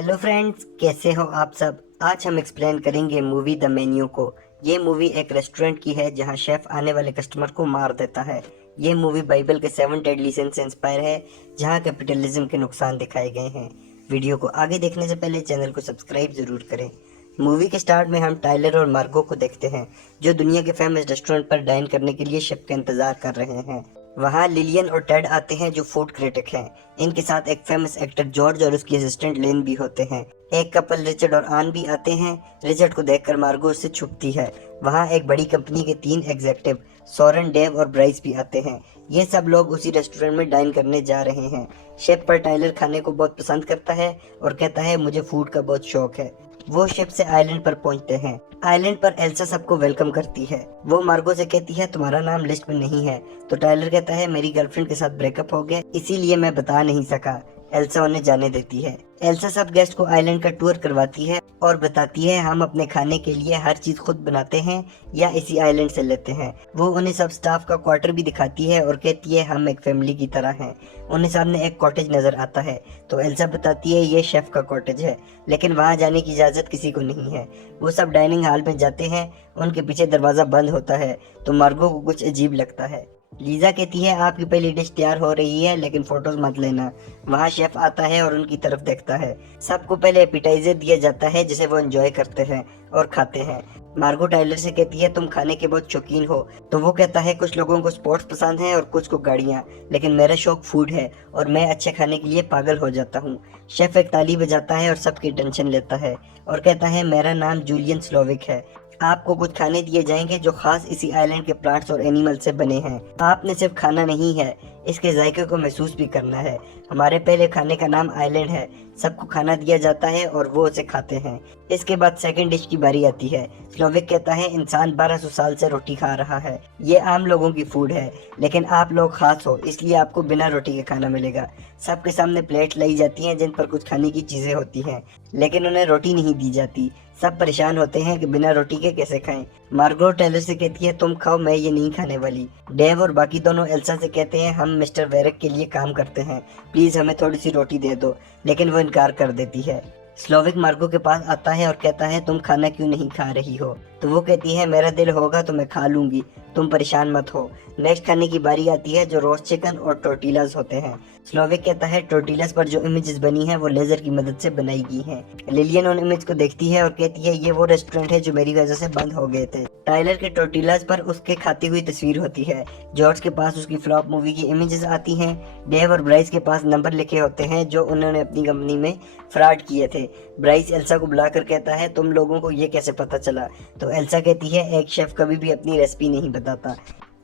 Hello friends, कैसे हो आप सब। आज हम एक्सप्लेन करेंगे मूवी द मेन्यू को। ये मूवी एक रेस्टोरेंट की है जहां शेफ आने वाले कस्टमर को मार देता है। ये मूवी बाइबल के 7 डेडली सिंस से इंस्पायर है, जहां कैपिटलिज्म के नुकसान दिखाए गए हैं। वीडियो को आगे देखने से पहले चैनल को सब्सक्राइब जरूर करें। मूवी के स्टार्ट में हम टाइलर और मार्गो को देखते हैं, जो दुनिया के फेमस रेस्टोरेंट पर डाइन करने के लिए शेफ का इंतजार कर रहे हैं। वहाँ लिलियन और टेड आते हैं, जो फूड क्रिटिक हैं। इनके साथ एक फेमस एक्टर जॉर्ज और उसकी असिस्टेंट लेन भी होते हैं। एक कपल रिचर्ड और आन भी आते हैं। रिचर्ड को देखकर मार्गो उससे छुपती है। वहाँ एक बड़ी कंपनी के 3 एग्जेक्टिव सोरेन, डेव और ब्राइस भी आते हैं। ये सब लोग उसी रेस्टोरेंट में डाइन करने जा रहे हैं। शेफ पर टाइलर खाने को बहुत पसंद करता है और कहता है मुझे फूड का बहुत शौक है। वो शिप से आइलैंड पर पहुंचते हैं। आइलैंड पर एल्सा सबको वेलकम करती है। वो मार्गो से कहती है तुम्हारा नाम लिस्ट में नहीं है, तो टाइलर कहता है मेरी गर्लफ्रेंड के साथ ब्रेकअप हो गया, इसीलिए मैं बता नहीं सका। एल्सा उन्हें जाने देती है। एल्सा सब गेस्ट को आइलैंड का टूर करवाती है और बताती है हम अपने खाने के लिए हर चीज खुद बनाते हैं या इसी आइलैंड से लेते हैं। वो उन्हें सब स्टाफ का क्वार्टर भी दिखाती है और कहती है हम एक फैमिली की तरह हैं। उन्हें सामने एक कॉटेज नजर आता है, तो एल्सा बताती है ये शेफ का कॉटेज है, लेकिन वहाँ जाने की इजाजत किसी को नहीं है। वो सब डाइनिंग हॉल में जाते हैं। उनके पीछे दरवाजा बंद होता है, तो मार्गो को कुछ अजीब लगता है। लीजा कहती है आपकी पहली डिश तैयार हो रही है, लेकिन फोटोज मत लेना। वहाँ शेफ आता है और उनकी तरफ देखता है। सबको पहले एपिटाइजर दिया जाता है, जिसे वो एंजॉय करते हैं और खाते हैं। मार्गो टाइलर से कहती है तुम खाने के बहुत शौकीन हो, तो वो कहता है कुछ लोगों को स्पोर्ट्स पसंद है और कुछ को गाड़ियाँ, लेकिन मेरा शौक फूड है और मैं अच्छे खाने के लिए पागल हो जाता हूँ। शेफ एक ताली बजाता है और सबकी टेंशन लेता है और कहता है मेरा नाम जूलियन स्लोविक है। आपको कुछ खाने दिए जाएंगे जो खास इसी आइलैंड के प्लांट्स और एनिमल से बने हैं। आपने सिर्फ खाना नहीं है, इसके जायके को महसूस भी करना है। हमारे पहले खाने का नाम आइलैंड है। सबको खाना दिया जाता है और वो उसे खाते हैं। इसके बाद सेकंड डिश की बारी आती है। स्लोविक कहता है इंसान 1200 साल से रोटी खा रहा है, ये आम लोगों की फूड है, लेकिन आप लोग खास हो इसलिए आपको बिना रोटी के खाना मिलेगा। सबके सामने प्लेट लाई जाती हैं जिन पर कुछ खाने की चीजें होती हैं, लेकिन उन्हें रोटी नहीं दी जाती। सब परेशान होते हैं कि बिना रोटी के कैसे खाएं। मार्गो टेलर से कहती है तुम खाओ, मैं ये नहीं खाने वाली। डेव और बाकी दोनों एल्सा से कहते हैं हम मिस्टर वेरेक के लिए काम करते हैं, प्लीज हमें थोड़ी सी रोटी दे दो, लेकिन वो इनकार कर देती है। स्लोविक मार्गो के पास आता है और कहता है तुम खाना क्यों नहीं खा रही हो, तो वो कहती है मेरा दिल होगा तो मैं खा लूंगी, तुम परेशान मत हो। नेक्स्ट खाने की बारी आती है, जो रोस्ट चिकन और टोर्टिलाज होते हैं। स्लोविक कहता है टोर्टिलाज पर जो इमेजेस बनी हैं वो लेजर की मदद से बनाई गई हैं। लिलियन उन इमेज को देखती है और कहती है ये वो रेस्टोरेंट है जो मेरी वजह से बंद हो गए थे। टाइलर के टोर्टिलाज पर उसके खाती हुई तस्वीर होती है। जॉर्ज के पास उसकी फ्लॉप मूवी की इमेजेस आती हैं। डेव और ब्राइस के पास नंबर लिखे होते हैं जो उन्होंने अपनी कंपनी में फ्रॉड किए थे। ब्राइस एल्सा को बुलाकर कहता है तुम लोगों को ये कैसे पता चला, तो एल्सा कहती है एक शेफ कभी भी अपनी रेसिपी नहीं बताता।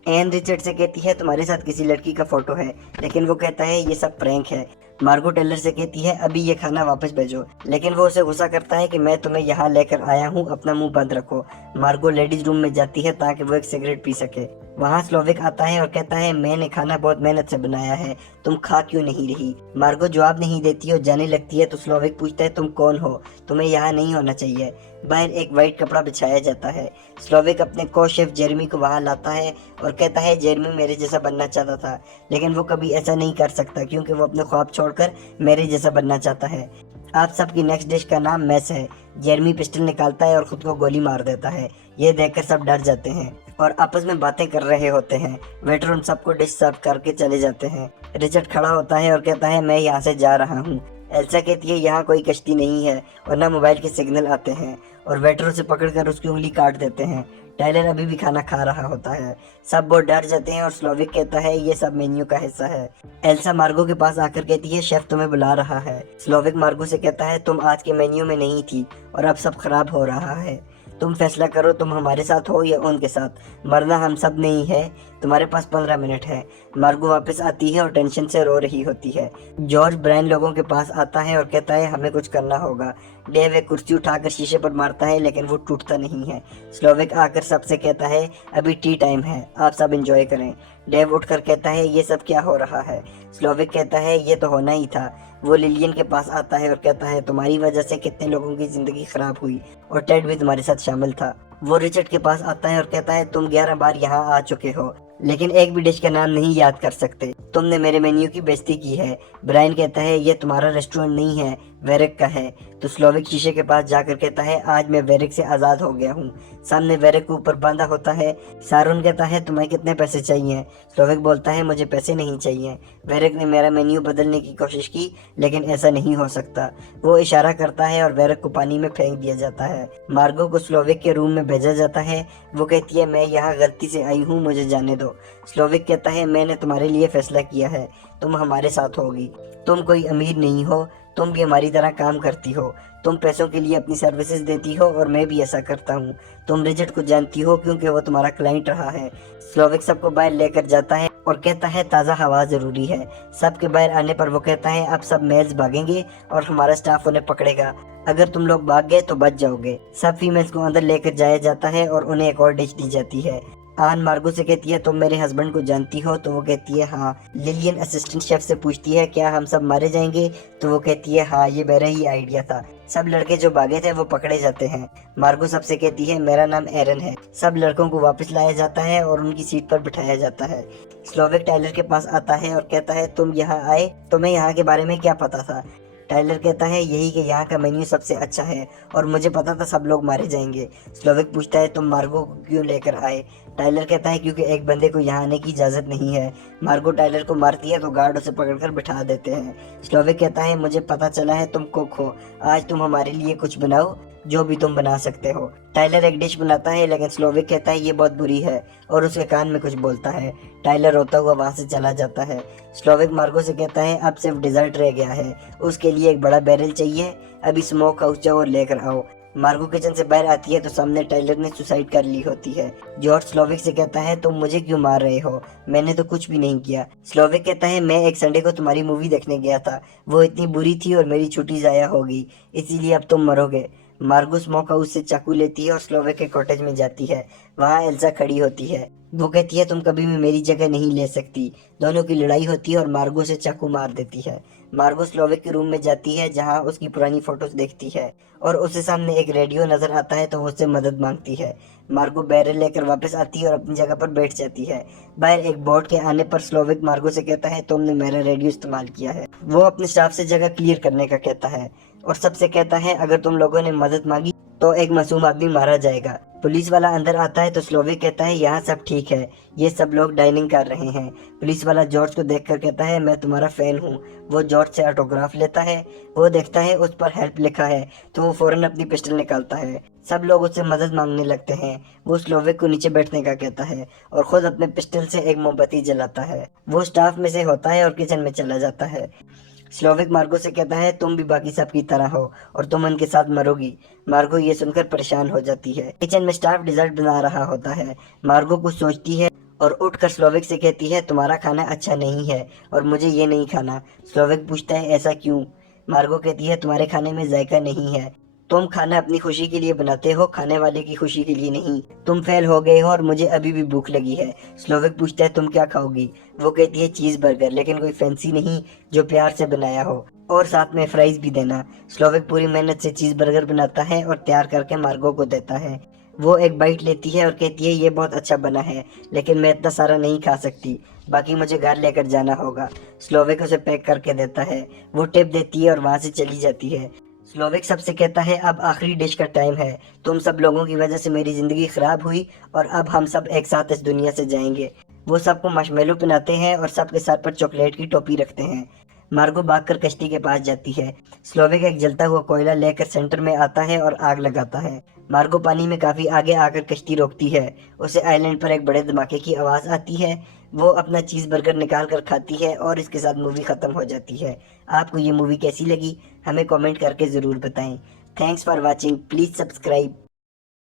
एन रिचर्ड से कहती है तुम्हारे साथ किसी लड़की का फोटो है, लेकिन वो कहता है ये सब प्रैंक है। मार्गो टेलर से कहती है अभी ये खाना वापस भेजो, लेकिन वो उसे गुस्सा करता है कि मैं तुम्हें यहाँ लेकर आया हूँ, अपना मुंह बंद रखो। मार्गो लेडीज रूम में जाती है ताकि वो एक सिगरेट पी सके। वहाँ स्लोविक आता है और कहता है मैंने खाना बहुत मेहनत से बनाया है, तुम खा क्यों नहीं रही। मार्गो जवाब नहीं देती और जाने लगती है, तो स्लोविक पूछता है तुम कौन हो, तुम्हें यहाँ नहीं होना चाहिए। बाहर एक वाइट कपड़ा बिछाया जाता है। स्लोविक अपने को शेफ जेरेमी को वहाँ लाता है और कहता है जेरेमी मेरे जैसा बनना चाहता था, लेकिन वो कभी ऐसा नहीं कर सकता क्योंकि वो अपने ख्वाब छोड़कर मेरे जैसा बनना चाहता है। आप सबकी नेक्स्ट डिश का नाम मैस है। जेरेमी पिस्टल निकालता है और खुद को गोली मार देता है। ये देखकर सब डर जाते हैं और आपस में बातें कर रहे होते हैं। वेटर उन सबको डिश सर्व करके चले जाते हैं। रिचर्ड खड़ा होता है और कहता है मैं यहाँ से जा रहा हूँ। एल्सा कहती है यहाँ कोई कश्ती नहीं है और न मोबाइल के सिग्नल आते हैं, और वेटर उसे पकड़कर उसकी उंगली काट देते हैं। टाइलर अभी भी खाना खा रहा होता है। सब बहुत डर जाते हैं और स्लोविक कहता है ये सब मेन्यू का हिस्सा है। एल्सा मार्गो के पास आकर कहती है शेफ तुम्हें बुला रहा है। स्लोविक मार्गो से कहता है तुम आज के मेन्यू में नहीं थी और अब सब खराब हो रहा है, तुम फैसला करो तुम हमारे साथ हो या उनके साथ, मरना हम सब नहीं है, तुम्हारे पास 15 मिनट है। मार्गो वापस आती है और टेंशन से रो रही होती है। जॉर्ज ब्रायन लोगों के पास आता है और कहता है हमें कुछ करना होगा। डेव एक कुर्सी उठाकर शीशे पर मारता है, लेकिन वो टूटता नहीं है। स्लोविक आकर सबसे कहता है अभी टी टाइम है, आप सब एंजॉय करें। डेव उठकर कहता है ये सब क्या हो रहा है। स्लोविक कहता है ये तो होना ही था। वो लिलियन के पास आता है और कहता है तुम्हारी वजह से कितने लोगों की जिंदगी खराब हुई और टेड भी तुम्हारे साथ शामिल था। वो रिचर्ड के पास आता है और कहता है तुम 11 बार यहाँ आ चुके हो, लेकिन एक भी डिश का नाम नहीं याद कर सकते, तुमने मेरे मेन्यू की बेइज्जती की है। ब्रायन कहता है ये तुम्हारा रेस्टोरेंट नहीं है, वेरिक का है। तो स्लोविक शीशे के पास जाकर कहता है आज मैं वेरिक से आज़ाद हो गया हूँ। सामने वेरिक को ऊपर बांधा होता है। सारोन कहता है तुम्हें कितने पैसे चाहिए? स्लोविक बोलता है मुझे पैसे नहीं चाहिए। वेरिक ने मेरा मेन्यू बदलने की कोशिश की लेकिन ऐसा नहीं हो सकता। वो इशारा करता है और वेरिक को पानी में फेंक दिया जाता है। मार्गो को स्लोविक के रूम में भेजा जाता है। वो कहती है मैं यहाँ गलती से आई हूँ, मुझे जाने दो। स्लोविक कहता है मैंने तुम्हारे लिए फैसला किया है, तुम हमारे साथ होगी। तुम कोई अमीर नहीं हो, तुम भी हमारी तरह काम करती हो। तुम पैसों के लिए अपनी सर्विसेज देती हो और मैं भी ऐसा करता हूँ। तुम रिचर्ड को जानती हो क्योंकि वो तुम्हारा क्लाइंट रहा है। स्लोविक सबको बाहर लेकर जाता है और कहता है ताज़ा हवा ज़रूरी है। सबके बाहर आने पर वो कहता है अब सब मेल्स भागेंगे और हमारा स्टाफ उन्हें पकड़ेगा। अगर तुम लोग भाग गए तो बच जाओगे। सब फीमेल्स को अंदर लेकर जाया जाता है और उन्हें एक और डिश दी जाती है। आन मार्गो से कहती है तुम मेरे हस्बैंड को जानती हो? तो वो कहती है हाँ। लिलियन असिस्टेंट शेफ से पूछती है क्या हम सब मारे जाएंगे? तो वो कहती है हाँ, ये मेरा ही आइडिया था। सब लड़के जो भागे थे वो पकड़े जाते हैं। मार्गो सबसे कहती है मेरा नाम एरन है। सब लड़कों को वापस लाया जाता है और उनकी सीट पर बिठाया जाता है। स्लोविक टाइलर के पास आता है और कहता है तुम यहाँ आए, तुम्हें यहाँ के बारे में क्या पता था? टाइलर कहता है यही कि यहाँ का मेन्यू सबसे अच्छा है और मुझे पता था सब लोग मारे जाएंगे। स्लोविक पूछता है तुम मार्गो को क्यों लेकर आए? टाइलर कहता है क्योंकि एक बंदे को यहाँ आने की इजाज़त नहीं है। मार्गो टाइलर को मारती है तो गार्ड उसे पकड़कर बिठा देते हैं। स्लोविक कहता है मुझे पता चला है तुम कुक हो, आज तुम हमारे लिए कुछ बनाओ जो भी तुम बना सकते हो। टाइलर एक डिश बनाता है लेकिन स्लोविक कहता है ये बहुत बुरी है और उसके कान में कुछ बोलता है। टाइलर रोता हुआ वहाँ से चला जाता है। स्लोविक मार्गो से कहता है अब सिर्फ डिजर्ट रह गया है, उसके लिए एक बड़ा बैरल चाहिए, अभी स्मोक हाउस जाओ और लेकर आओ। मार्गो किचन से बाहर आती है तो सामने टाइलर ने सुसाइड कर ली होती है। जॉर्ज स्लोविक से कहता है तुम मुझे क्यों मार रहे हो? मैंने तो कुछ भी नहीं किया। स्लोविक कहता है मैं एक संडे को तुम्हारी मूवी देखने गया था, वो इतनी बुरी थी और मेरी छुट्टी जाया होगी, इसीलिए अब तुम मरोगे। मार्गो स्मोक हाउस से चाकू लेती है और स्लोविक के कॉटेज में जाती है। वहाँ एल्सा खड़ी होती है। वो कहती है तुम कभी भी मेरी जगह नहीं ले सकती। दोनों की लड़ाई होती है और मार्गो से चाकू मार देती है। मार्गो स्लोविक के रूम में जाती है जहाँ उसकी पुरानी फोटोज देखती है और उसके सामने एक रेडियो नजर आता है तो वो उससे मदद मांगती है। मार्गो बैरल लेकर वापस आती है और अपनी जगह पर बैठ जाती है। बाहर एक बोट के आने पर स्लोविक मार्गो से कहता है तुमने मेरा रेडियो इस्तेमाल किया है। वो अपने स्टाफ से जगह क्लियर करने का कहता है और सबसे कहता है अगर तुम लोगों ने मदद मांगी तो एक मासूम आदमी मारा जाएगा। पुलिस वाला अंदर आता है तो स्लोविक कहता है यहाँ सब ठीक है, ये सब लोग डाइनिंग कर रहे हैं। पुलिस वाला जॉर्ज को देखकर कहता है मैं तुम्हारा फैन हूँ। वो जॉर्ज से ऑटोग्राफ लेता है। वो देखता है उस पर हेल्प लिखा है तो वो फौरन अपनी पिस्टल निकालता है। सब लोग उससे मदद मांगने लगते हैं। वो स्लोविक को नीचे बैठने का कहता है और खुद अपने पिस्टल से एक मोमबत्ती जलाता है। वो स्टाफ में से होता है और किचन में चला जाता है। स्लोविक मार्गो से कहता है तुम भी बाकी सब की तरह हो और तुम उनके साथ मरोगी। मार्गो ये सुनकर परेशान हो जाती है। किचन में स्टाफ डिजर्ट बना रहा होता है। मार्गो कुछ सोचती है और उठकर स्लोविक से कहती है तुम्हारा खाना अच्छा नहीं है और मुझे ये नहीं खाना। स्लोविक पूछता है ऐसा क्यों? मार्गो कहती है तुम्हारे खाने में जायका नहीं है। तुम खाना अपनी खुशी के लिए बनाते हो, खाने वाले की खुशी के लिए नहीं। तुम फेल हो गए हो और मुझे अभी भी भूख लगी है। स्लोविक पूछता है तुम क्या खाओगी? वो कहती है चीज बर्गर, लेकिन कोई फैंसी नहीं, जो प्यार से बनाया हो और साथ में फ्राइज भी देना। स्लोविक पूरी मेहनत से चीज बर्गर बनाता है और तैयार करके मार्गो को देता है। वो एक बाइट लेती है और कहती है ये बहुत अच्छा बना है लेकिन मैं इतना सारा नहीं खा सकती, बाकी मुझे घर लेकर जाना होगा। स्लोविक उसे पैक करके देता है। वो टिप देती है और वहाँ से चली जाती है। स्लोविक सबसे कहता है अब आखिरी डिश का टाइम है, तुम सब लोगों की वजह से मेरी जिंदगी खराब हुई और अब हम सब एक साथ इस दुनिया से जाएंगे। वो सबको मार्शमेलो पिलाते हैं और सबके सर पर चॉकलेट की टोपी रखते हैं। मार्गो भागकर कश्ती के पास जाती है। स्लोविक एक जलता हुआ कोयला लेकर सेंटर में आता है और आग लगाता है। मार्गो पानी में काफी आगे आकर कश्ती रोकती है। उसे आइलैंड पर एक बड़े धमाके की आवाज आती है। वो अपना चीज बर्गर निकाल कर खाती है और इसके साथ मूवी खत्म हो जाती है। आपको ये मूवी कैसी लगी हमें कमेंट करके जरूर बताएं। Thanks for watching, please subscribe.